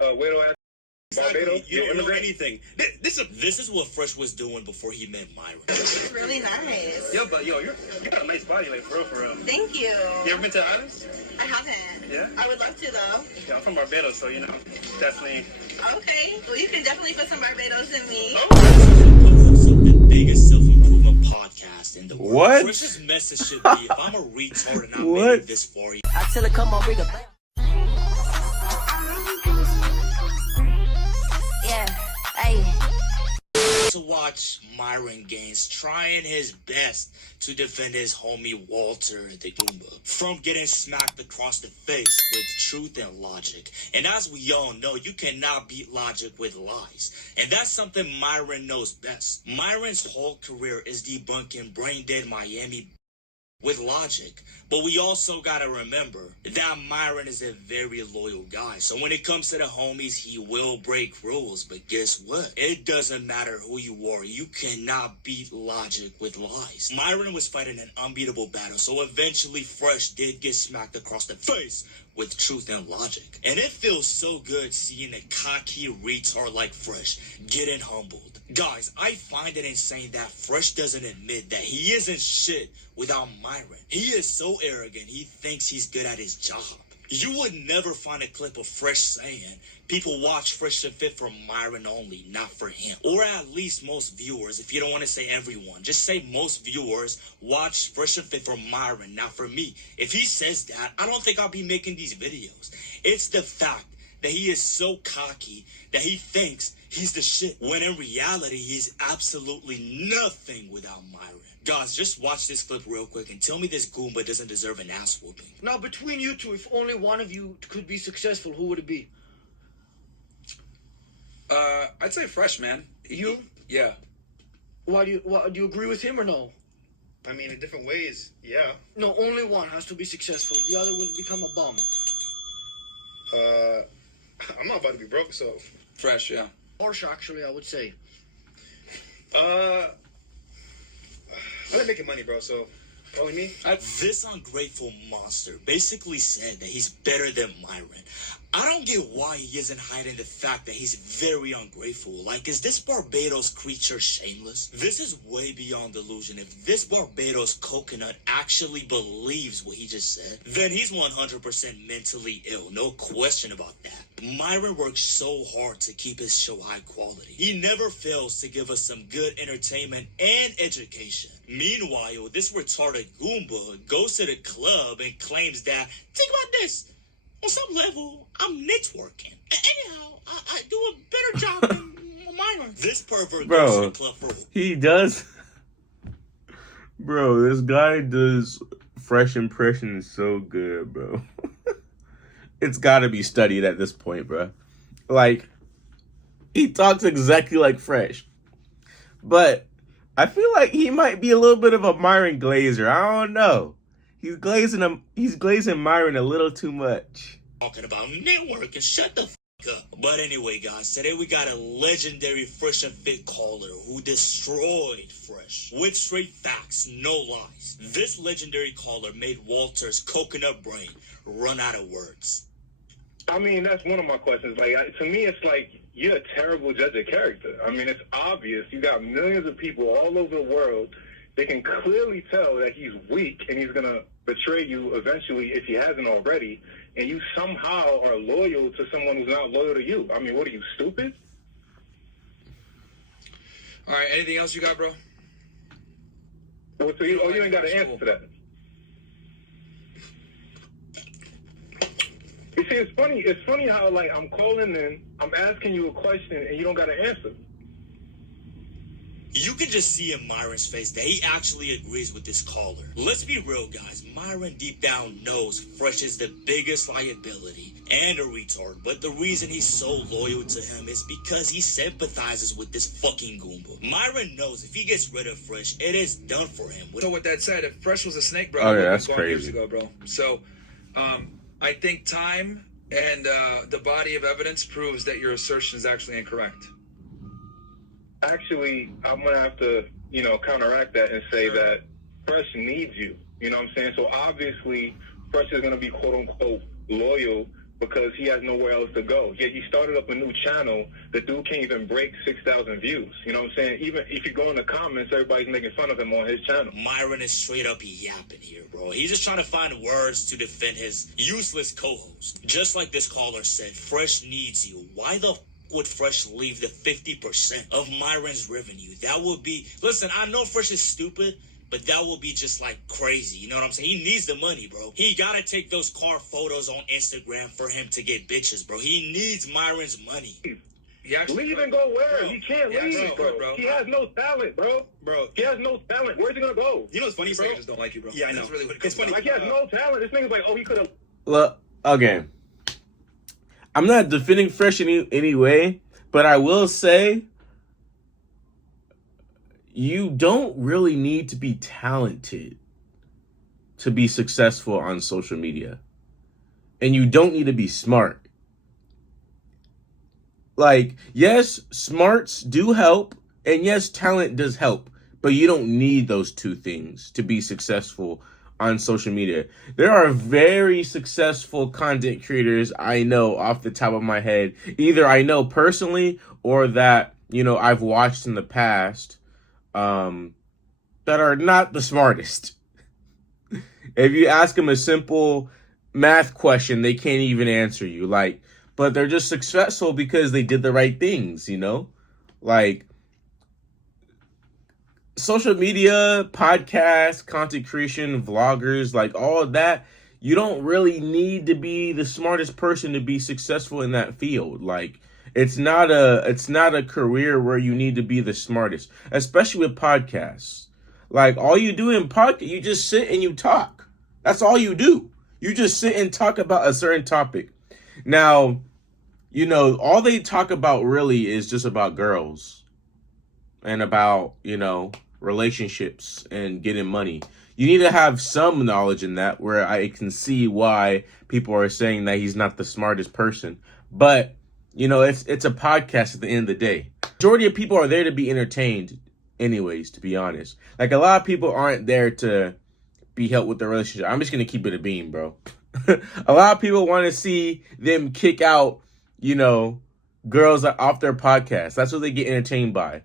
weirdo ass Barbados. You don't know anything. This is what Fresh was doing before he met Myron. It's really nice. Yo, but you got a nice body, like, for real. Thank you. You ever been to the islands? I haven't. Yeah? I would love to, though. Yeah, I'm from Barbados, so, definitely. Okay. Well, you can definitely put some Barbados in me. The biggest self-improvement podcast in the world. What? Fresh's message should be, if I'm a retard and I made this for you. I tell her, come on, bring a yeah, hey. To watch Myron Gaines trying his best to defend his homie Walter the Goomba from getting smacked across the face with truth and logic. And as we all know, you cannot beat logic with lies. And that's something Myron knows best. Myron's whole career is debunking brain-dead Miami with logic. But we also gotta remember that Myron is a very loyal guy. So when it comes to the homies, he will break rules. But guess what? It doesn't matter who you are. You cannot beat logic with lies. Myron was fighting an unbeatable battle. So eventually Fresh did get smacked across the face with truth and logic. And it feels so good seeing a cocky retard like Fresh getting humbled. Guys, I find it insane that Fresh doesn't admit that he isn't shit without Myron. He is so arrogant, he thinks he's good at his job. You would never find a clip of Fresh saying, people watch Fresh and Fit for Myron only, not for him. Or at least most viewers, if you don't want to say everyone, just say most viewers watch Fresh and Fit for Myron, not for me. If he says that, I don't think I'll be making these videos. It's the fact that he is so cocky that he thinks he's the shit, when in reality, he's absolutely nothing without Myron. Guys, just watch this clip real quick and tell me this Goomba doesn't deserve an ass whooping. Now, between you two, if only one of you could be successful, who would it be? I'd say Fresh, man. You? Yeah. Do you agree with him or no? I mean, in different ways, yeah. No, only one has to be successful. The other will become a bum. I'm not about to be broke, so. Fresh, yeah. Porsche, actually, I would say. I like making money, bro, so only me. This ungrateful monster basically said that he's better than Myron. I don't get why he isn't hiding the fact that he's very ungrateful. Like, is this Barbados creature shameless? This is way beyond delusion. If this Barbados coconut actually believes what he just said, then he's 100% mentally ill. No question about that. Myron works so hard to keep his show high quality. He never fails to give us some good entertainment and education. Meanwhile, this retarded Goomba goes to the club and claims that, think about this, on some level, I'm networking. Anyhow, I do a better job than Myron. This pervert goes to the club for... He does. Bro, this guy does Fresh impressions so good, bro. It's gotta be studied at this point, bro. Like, he talks exactly like Fresh. But I feel like he might be a little bit of a Myron Glazer. I don't know. He's glazing Myron a little too much. Talking about networking, shut the fuck up. But anyway, guys, today we got a legendary Fresh and Fit caller who destroyed Fresh with straight facts, no lies. This legendary caller made Walter's coconut brain run out of words. I mean, that's one of my questions. Like, to me, it's like, you're a terrible judge of character. I mean, it's obvious. You got millions of people all over the world. They can clearly tell that he's weak and he's going to betray you eventually if he hasn't already. And you somehow are loyal to someone who's not loyal to you. I mean, what are you, stupid? All right, anything else you got, bro? Well, so you ain't got an answer to that. You see, it's funny how, like, I'm calling in, I'm asking you a question, and you don't got an answer. You can just see in Myron's face that he actually agrees with this caller. Let's be real, guys. Myron deep down knows Fresh is the biggest liability and a retard. But the reason he's so loyal to him is because he sympathizes with this fucking Goomba. Myron knows if he gets rid of Fresh, it is done for him. So with that said, if Fresh was a snake, bro, oh yeah, that's crazy. Years crazy. ago, bro. So, I think time and the body of evidence proves that your assertion is actually incorrect. Actually, I'm going to have to, counteract that and say that Fresh needs you. You know what I'm saying? So obviously, Fresh is going to be quote-unquote loyal because he has nowhere else to go. Yet he started up a new channel. The dude can't even break 6,000 views. You know what I'm saying? Even if you go in the comments, everybody's making fun of him on his channel. Myron is straight up yapping here, bro. He's just trying to find words to defend his useless co-host. Just like this caller said, Fresh needs you. Why the would Fresh leave the 50% of Myron's revenue? That would be... Listen, I know Fresh is stupid, but that will be just like crazy. You know what I'm saying? He needs the money, bro. He gotta take those car photos on Instagram for him to get bitches, bro. He needs Myron's money. Leave and go where? He can't leave, bro. He has no talent, bro. He has no talent. Where's he gonna go? You know what's funny, bro? I just don't like you, bro. Yeah, I know. That's really what it It's funny. Like, he has no talent. This nigga's like, oh, he could have... Look, okay. I'm not defending Fresh in any way, but I will say you don't really need to be talented to be successful on social media. And you don't need to be smart. Like, yes, smarts do help, and yes, talent does help, but you don't need those two things to be successful on social media. There are very successful content creators I know off the top of my head. Either I know personally or that, you know, I've watched in the past that are not the smartest. If you ask them a simple math question, they can't even answer you. Like, but they're just successful because they did the right things, you know? Like, social media, podcasts, content creation, vloggers, like all of that, you don't really need to be the smartest person to be successful in that field. Like, it's not a career where you need to be the smartest, especially with podcasts. Like, all you do in podcast, you just sit and you talk. That's all you do. You just sit and talk about a certain topic. Now, you know, all they talk about really is just about girls and about, you know, relationships and getting money. You need to have some knowledge in that, where I can see why people are saying that he's not the smartest person. But, you know, it's a podcast at the end of the day. Majority of people are there to be entertained anyways, to be honest. Like, a lot of people aren't there to be helped with their relationship. I'm just going to keep it a beam, bro. A lot of people want to see them kick out, you know, girls off their podcast. That's what they get entertained by.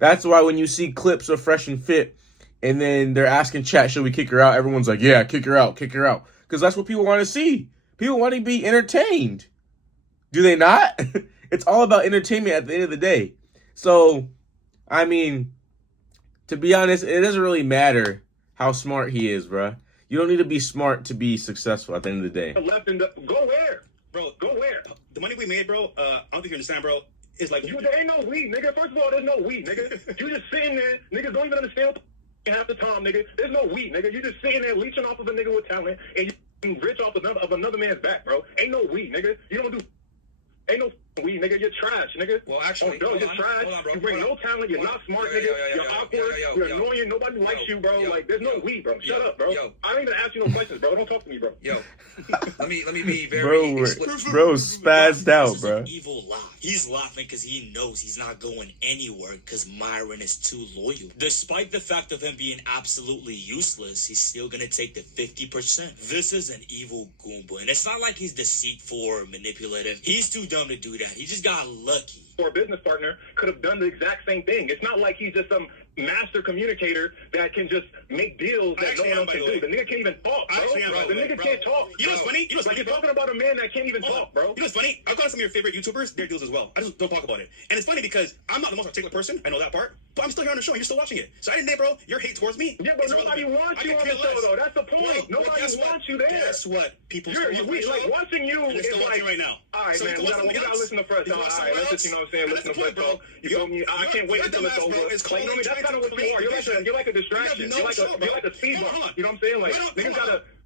That's why when you see clips of Fresh and Fit and then they're asking chat, should we kick her out? Everyone's like, yeah, kick her out. Because that's what people want to see. People want to be entertained. Do they not? It's all about entertainment at the end of the day. So, I mean, to be honest, it doesn't really matter how smart he is, bruh. You don't need to be smart to be successful at the end of the day. Left and go where? Bro, Go where? the money we made, bro, I don't think you understand, bro, is like... There ain't no weed, nigga. First of all, there's no weed, nigga. You just sitting there. Niggas don't even understand what half the time, nigga. There's no weed, nigga. You just sitting there leeching off of a nigga with talent and you rich off of another man's back, bro. Ain't no weed, nigga. You don't do... Ain't no weed, nigga. You're trash, nigga. Well, actually, you're trash. bro. You bring no talent. You're not smart, nigga. You're awkward. You're annoying. Nobody likes you, bro. Like, there's no weed, bro. Shut up, bro. I don't even ask you no questions, bro. Don't talk to me, bro. Let me be very explicit. Bro, spazzed out, This is bro. an evil laugh. He's laughing because he knows he's not going anywhere because Myron is too loyal. Despite the fact of him being absolutely useless, he's still gonna take the 50%. This is an evil Goomba, and it's not like he's deceitful or manipulative. He's too dumb to do that. He just got lucky. Or a business partner could have done the exact same thing. It's not like he's just some master communicator that can just make deals that no one else can do. The nigga can't even talk, bro. The nigga can't talk. You know what's funny? Like, you're talking about a man that can't even talk, bro. You know what's funny? I've gone to some of your favorite YouTubers, their deals as well. I just don't talk about it. And it's funny because I'm not the most articulate person, I know that part, but I'm still here on the show and you're still watching it. So I didn't say, bro, your hate towards me. Yeah, but nobody wants you on the show, though. That's the point. Nobody wants you there. Guess what? People like, watching you is like... right now. All right, man, we gotta listen to Fresh. All right, let's just, you know what I'm saying, listen to Fresh, bro. You feel me? I can't wait until it's over. Like, no, that's kind of what you are. You're like a distraction. You're like a speed bump. You know what I'm saying? Like,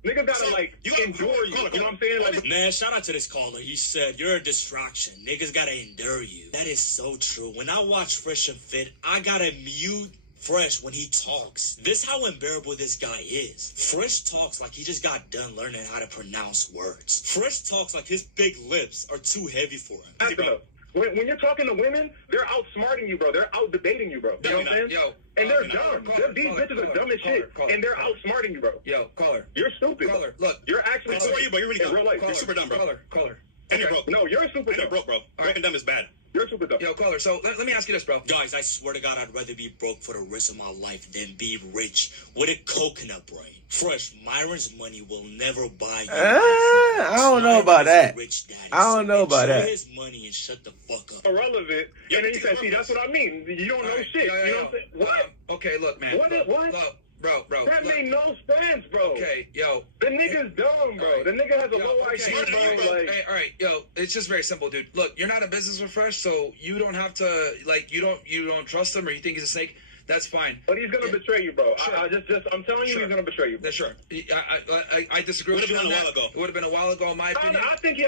niggas gotta like endure you. You know what I'm saying? Like, man, shout out to this caller. He said, you're a distraction. Niggas gotta endure you. That is so true. When I watch Fresh and Fit, I gotta mute Fresh when he talks. This how unbearable this guy is. Fresh talks like he just got done learning how to pronounce words. Fresh talks like his big lips are too heavy for him. When you're talking to women, they're outsmarting you, bro. They're out debating you, bro. You know what I'm saying? Yo, and they're dumb. These bitches are dumb as shit, and they're outsmarting you, bro. Yo, caller. You're stupid. Caller, look. You're actually. So are you, bro? You're really dumb. Real life. You're super dumb, bro. Caller. And you're broke. No, you're super And you're dumb. broke, bro. Broke and dumb is bad. You're super dumb. Yo, caller. So let me ask you this, bro. Guys, I swear to God, I'd rather be broke for the rest of my life than be rich with a coconut brain. Fresh, Myron's money will never buy you. I don't know about that. Rich daddy, I don't know about enjoy that. his money and shut the fuck up. Irrelevant. Yeah, And then you said, see, that's what I mean. You don't know shit. You know what I'm saying? What? Okay, look, man. What? Look, bro. That look. made no sense, bro. Okay, yo. The nigga's dumb, bro. The nigga has a low okay. IQ, bro. Like, Hey, all right, yo. It's just very simple, dude. Look, you're not in business with Fresh, so you don't have to you don't trust him or you think he's a snake. That's fine. but he's gonna betray you, bro. Sure. I'm telling you, Sure. he's gonna betray you. Sure. I disagree with you on that. It would have been a while ago, in my opinion. I think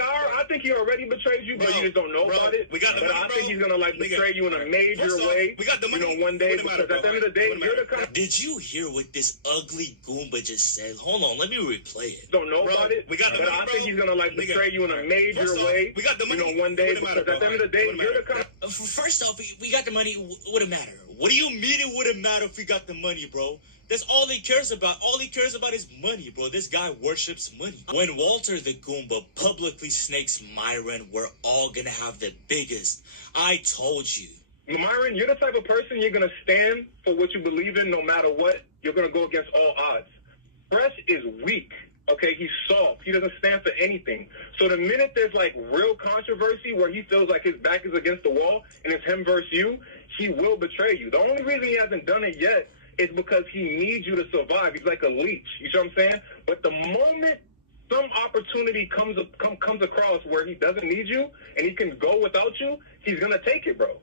he already betrayed you, but Bro, you just don't know bro, about it. we got the but money, I think bro. he's gonna like betray you in a major First off, way. we got the money. You know, one day. It wouldn't Because matter, at the bro. end of the day, It wouldn't you're the matter. kind of Did you hear what this ugly Goomba just said? Hold on, let me replay it. don't know Bro, about it. we got the but money, I bro. think he's gonna like Nigga. betray you in a major First off, way. we got the money. You know, one day. It wouldn't Because matter, at the end of the bro. day, It wouldn't you're the matter. kind of First off, we got the money. Would it matter? What do you mean it wouldn't matter if we got the money, bro? That's all he cares about. All he cares about is money, bro. This guy worships money. When Walter the Goomba publicly snakes Myron, we're all gonna have the biggest. I told you. Myron, you're the type of person you're gonna stand for what you believe in, no matter what. You're gonna go against all odds. Fresh is weak. Okay, he's soft. He doesn't stand for anything. So the minute there's like real controversy where he feels like his back is against the wall and it's him versus you, he will betray you. The only reason he hasn't done it yet is because he needs you to survive. He's like a leech. You see what I'm saying? But the moment some opportunity comes across where he doesn't need you and he can go without you, he's gonna take it, bro.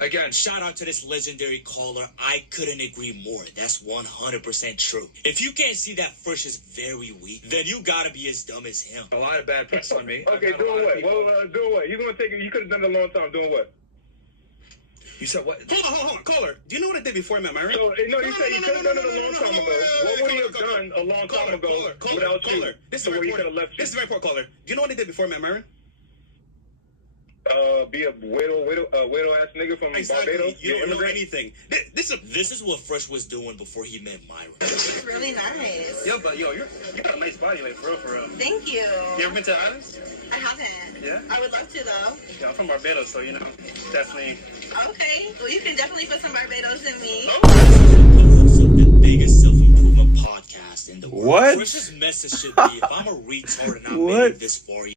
Again, Shout out to this legendary caller. I couldn't agree more. That's 100% true. If you can't see that Fresh is very weak, then you gotta be as dumb as him. a lot of bad press on me. Okay, I've had a lot doing of what? people- Well, doing what? He's gonna take it. You could have done it a long time. Doing what? You said what? Hold on. Caller, do you know what I did before I met Myron? So, no, you said you could have done it a long time ago. What would he have done a long time ago without you? This is To very where he could important. have left you? This is very important, caller. Do you know what I did before I met Myron? Be a widow ass nigga from Barbados. You don't know immigrant. anything. This is what Fresh was doing before he met Myron. It's really nice. You got a nice body, like for real. Thank you. You ever been to the islands? I haven't. Yeah? I would love to though. Yeah, I'm from Barbados, so definitely. Okay. Well, you can definitely put some Barbados in me. The biggest self-improvement podcast in the world. What? Fresh's message should be, if I'm a retard and I What? made this for you,